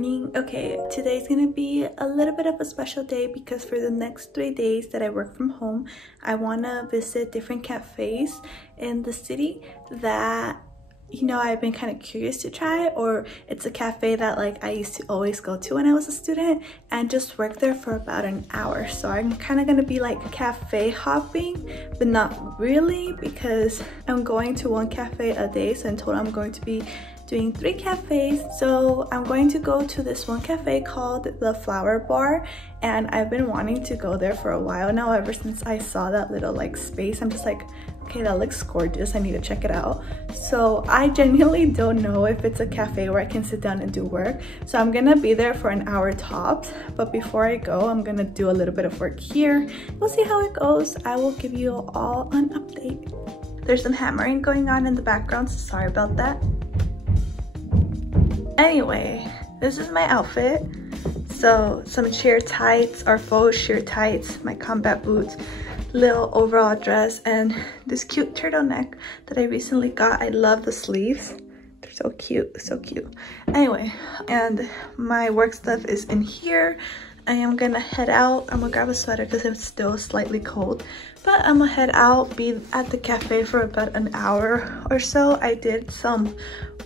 morning. Okay, today's gonna be a little bit of a special day because for the next 3 days that I work from home, I want to visit different cafes in the city that, you know, I've been kind of curious to try, or it's a cafe that like I used to always go to when I was a student and just work there for about an hour. So I'm kind of gonna be like cafe hopping, but not really, because I'm going to one cafe a day. So in total I'm going to be doing 3 cafes. So I'm going to go to this one cafe called the Flower Bar, and I've been wanting to go there for a while now. Ever since I saw that little like space, I'm just like, okay, that looks gorgeous, I need to check it out. So I genuinely don't know if it's a cafe where I can sit down and do work. So I'm gonna be there for an hour tops, but before I go, I'm gonna do a little bit of work here. We'll see how it goes. I will give you all an update. There's some hammering going on in the background, so sorry about that. Anyway, this is my outfit. So some sheer tights, or faux sheer tights, my combat boots, little overall dress, and this cute turtleneck that I recently got. I love the sleeves. They're so cute, so cute. Anyway, and my work stuff is in here. I am gonna head out. I'm gonna grab a sweater because it's still slightly cold, but I'm gonna head out, be at the cafe for about an hour or so. I did some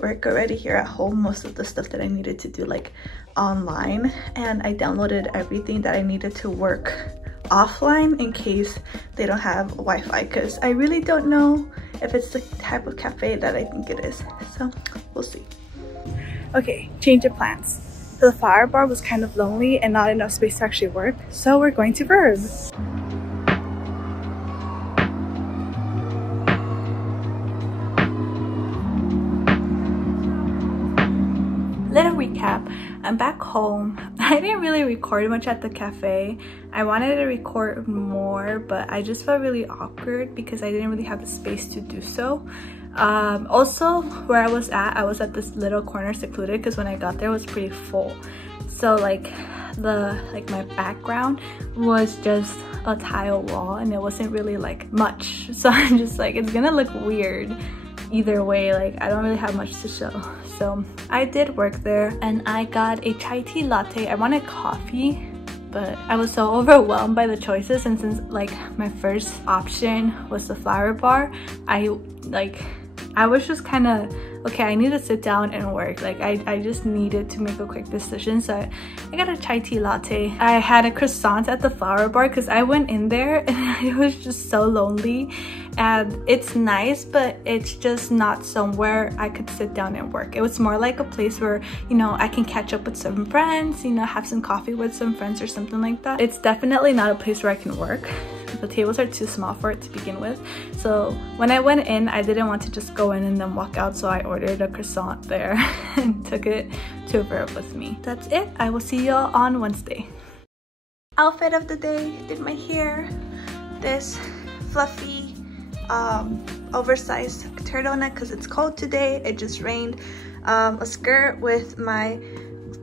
work already here at home, most of the stuff that I needed to do like online, and I downloaded everything that I needed to work offline in case they don't have Wi-Fi, because I really don't know if it's the type of cafe that I think it is. So we'll see. Okay, change of plans. The Flower Bar was kind of lonely and not enough space to actually work, so we're going to Verb. Little recap, I'm back home. I didn't really record much at the cafe. I wanted to record more, but I just felt really awkward because I didn't really have the space to do so. Also, where I was at this little corner secluded because when I got there it was pretty full. So like my background was just a tile wall and it wasn't really like much. So I'm just like, it's gonna look weird either way. Like I don't really have much to show. So I did work there and I got a chai tea latte. I wanted coffee, but I was so overwhelmed by the choices, and since like my first option was the Flower Bar, I was just kind of, okay, I need to sit down and work. Like I just needed to make a quick decision. So I got a chai tea latte. I had a croissant at the Flower Bar because I went in there and it was just so lonely. And it's nice, but it's just not somewhere I could sit down and work. It was more like a place where, you know, I can catch up with some friends, you know, have some coffee with some friends or something like that. It's definitely not a place where I can work. The tables are too small for it to begin with. So when I went in, I didn't want to just go in and then walk out, so I ordered a croissant there and took it to Verb with me. That's it. I will see y'all on Wednesday. Outfit of the day, did my hair, this fluffy oversized turtleneck because it's cold today, it just rained, a skirt with my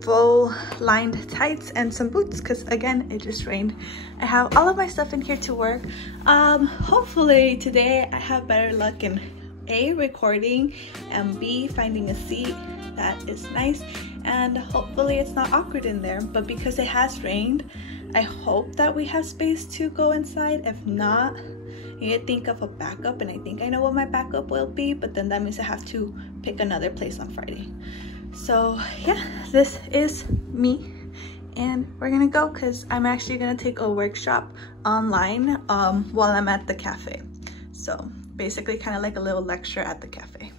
full lined tights, and some boots because again it just rained. I have all of my stuff in here to work. Hopefully today I have better luck in A, recording, and B, finding a seat that is nice, and hopefully it's not awkward in there. But because it has rained, I hope that we have space to go inside. If not, I need to think of a backup, and I think I know what my backup will be, but then that means I have to pick another place on Friday. So yeah, this is me, and we're gonna go because I'm actually gonna take a workshop online while I'm at the cafe. So basically kind of like a little lecture at the cafe.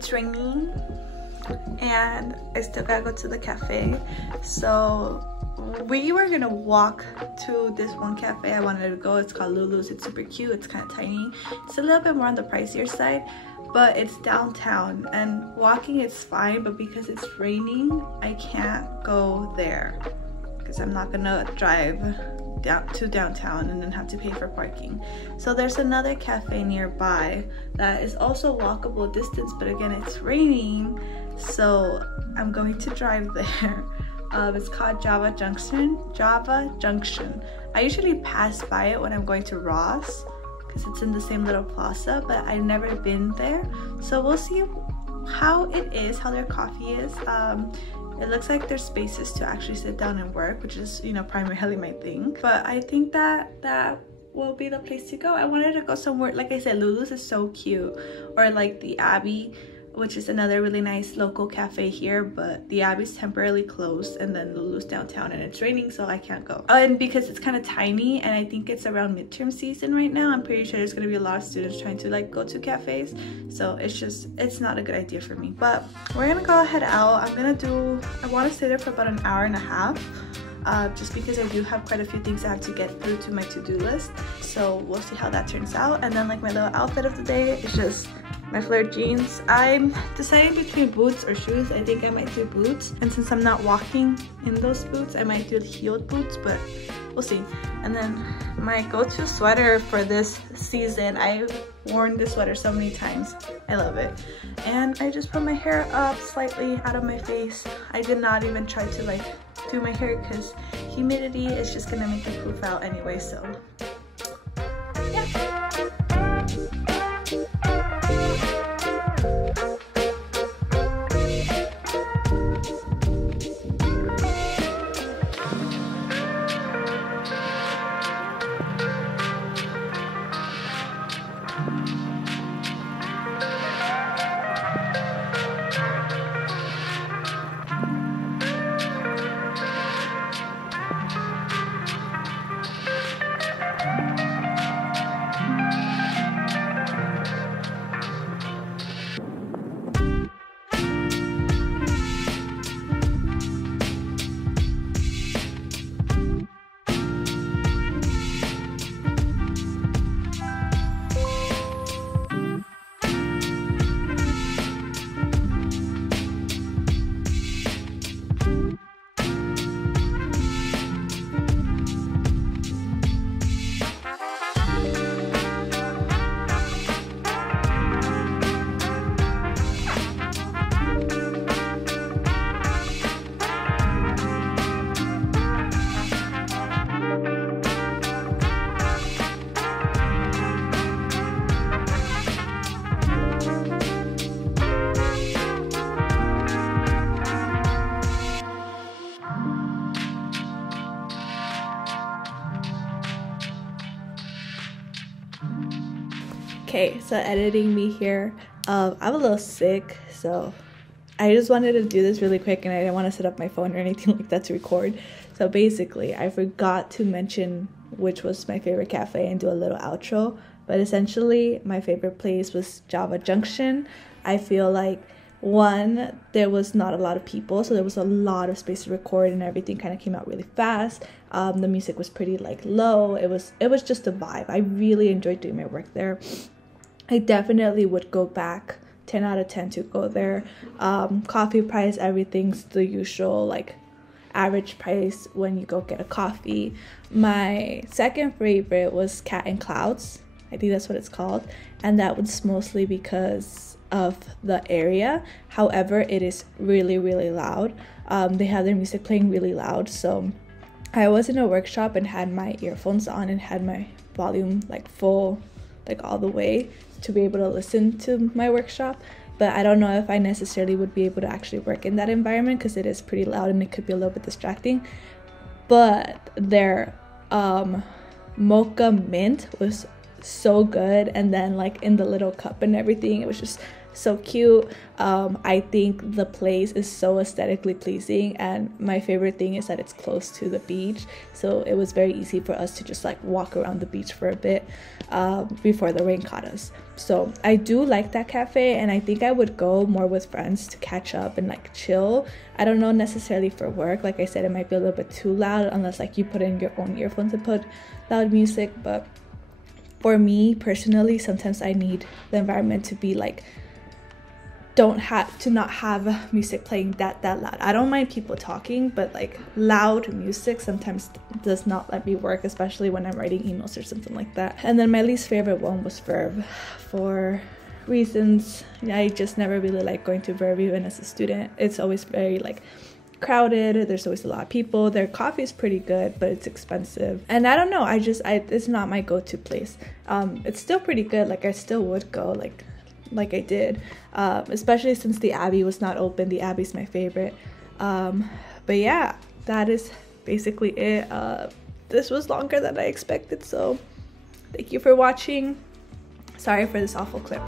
it's raining and I still gotta go to the cafe. So we were gonna walk to this one cafe I wanted to go. It's called Lulu's. It's super cute. It's kind of tiny. It's a little bit more on the pricier side, but it's downtown and walking is fine, but because it's raining I can't go there because I'm not gonna drive down to downtown and then have to pay for parking. So there's another cafe nearby that is also walkable distance, but again it's raining, so I'm going to drive there. It's called Java Junction. I usually pass by it when I'm going to Ross because it's in the same little plaza, but I've never been there, so we'll see how it is, how their coffee is. It looks like there's spaces to actually sit down and work, which is, you know, primarily my thing. But I think that will be the place to go. I wanted to go somewhere, like I said, Lulu's is so cute, or like the Abbey, which is another really nice local cafe here, but the Abbey's temporarily closed, and then Lulu's downtown, and it's raining, so I can't go. And because it's kind of tiny, and I think it's around midterm season right now, I'm pretty sure there's gonna be a lot of students trying to like go to cafes, so it's not a good idea for me. But we're gonna go ahead out. I want to stay there for about an hour and a half, just because I do have quite a few things I have to get through to my to-do list, so we'll see how that turns out. And then like my little outfit of the day is just my flared jeans. I'm deciding between boots or shoes. I think I might do boots, and since I'm not walking in those boots, I might do the heeled boots, but we'll see. And then my go-to sweater for this season, I've worn this sweater so many times, I love it. And I just put my hair up slightly out of my face. I did not even try to like do my hair because humidity is just gonna make it poof out anyway, so yeah. Okay, so editing me here. I'm a little sick, so I just wanted to do this really quick, and I didn't want to set up my phone or anything like that to record. So basically, I forgot to mention which was my favorite cafe and do a little outro. But essentially, my favorite place was Java Junction. I feel like, one, there was not a lot of people, so there was a lot of space to record, and everything kind of came out really fast. The music was pretty like low. It was just a vibe. I really enjoyed doing my work there. I definitely would go back. 10 out of 10 to go there. Coffee price, everything's the usual like average price when you go get a coffee. My second favorite was Cat and Clouds. I think that's what it's called, and that was mostly because of the area. However, it is really, really loud. They have their music playing really loud, so I was in a workshop and had my earphones on and had my volume like full, like all the way, to be able to listen to my workshop. But I don't know if I necessarily would be able to actually work in that environment because it is pretty loud and it could be a little bit distracting. But their mocha mint was so good, and then like in the little cup and everything, it was just so cute. I think the place is so aesthetically pleasing, and my favorite thing is that it's close to the beach, so it was very easy for us to just like walk around the beach for a bit before the rain caught us. So I do like that cafe, and I think I would go more with friends to catch up and like chill. I don't know necessarily for work. Like I said, it might be a little bit too loud unless like you put in your own earphones and put loud music. But for me personally, sometimes I need the environment to be like, not have music playing that loud. I don't mind people talking, but like loud music sometimes does not let me work, especially when I'm writing emails or something like that. And then my least favorite one was Verve, for reasons. I just never really like going to Verve even as a student. It's always very like crowded. There's always a lot of people. Their coffee is pretty good, but it's expensive, and I don't know, it's not my go-to place. It's still pretty good. Like I still would go like I did, especially since the Abbey was not open. The Abbey's my favorite. But yeah, that is basically it. This was longer than I expected, so thank you for watching. Sorry for this awful clip.